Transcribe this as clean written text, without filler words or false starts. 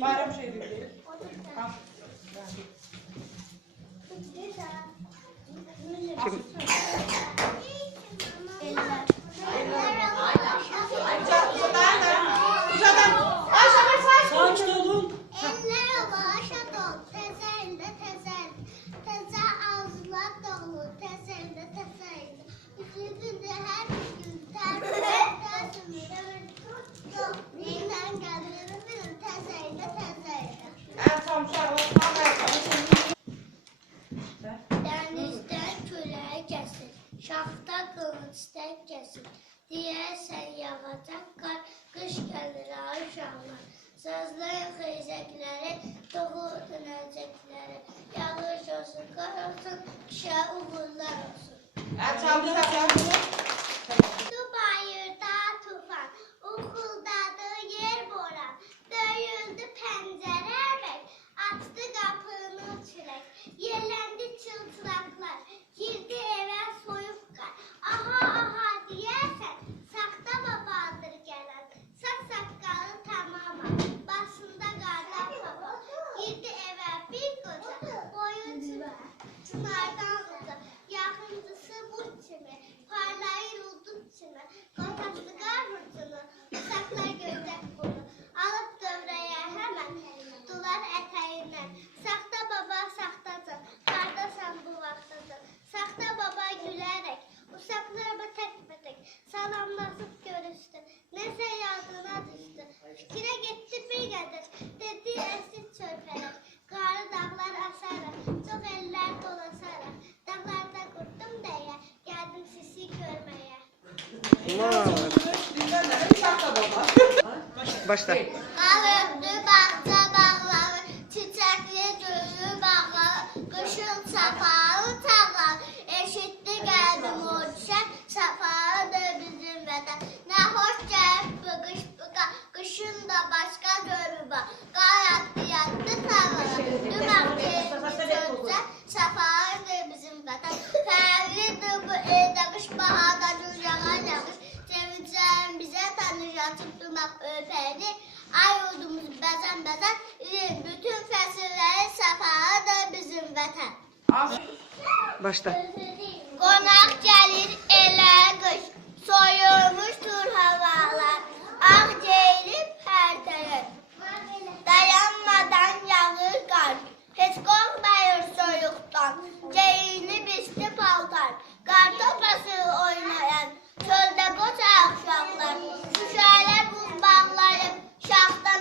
Bayram şey dedi. Sakin olun. Eller başa dol, tezelde tezel. Teze ağızlar dolu, tezelde tezelde. Üzüldü her gün tersimi. Neyden geldiğini bilin, tezelde tezelde. Denizden küreğe kesin, şahta kılıçtan kesin. Diyersen yağacak kar, kış gelir uşaqlar. Sözleyin xeyzəkləri, doğu dönəcəkləri. Yağış olsun, qar olsun, kişə uğurlar olsun. Su bayırda tufan, uğuldadı yer boran. Döyüldü pəncərə bək, açdı qapını çürək. Yerləndi çılçılaqlar, girdi evə soyuq qar. Aha, aha deyərsən, saxta babadır gələn. Saç saqqalı tamaman, başında qardan papa. Girdi evə bir qoca, boyu çınardan uca. Yaxıncısı bu kimi, parlayır ulduz kimi. Qotası qar hurcunu, uşaqlar gözək bunu. Alıb dövrəyə həmən, tutdular ətəyindən. Saxta baba saxtacan, hardasan bu vaxtacan. Saxta baba gülərək, uşaqlarla tək-bətək salamlaşıb görüşdü. Nəsə yadına düşdü, fikrə getdi bir qədər. Dedi əsid çörpərək, qarı dağlar aşaraq, çox ellər dolaşaraq. Dağlarda qurdum deyə, gəldim sizi görməyə. Başla. Ağırdı bağça bağları, çiçəkli gülü bağları, qışın safalı çağlar, eşitdi gəldim o düşən, safalıdır bizim vətən. Nə xoş gəlib bu qış buqa, qışın da başqa görü var, qar yatdı tağlara, dümağ çölsə, safalıdır bizim vətən. Fərlidir bu eldə qış bahada gül yağar yağış, sevinclərim bizə tanış açıb dumaq öpərdi. Ay yurdumuz bəzən-bəzən, bütün fəsilləri səfalıdır bizim vətən. Başla. Qonaq gəlir elə qış, soyulmuşdur havalar. Ağ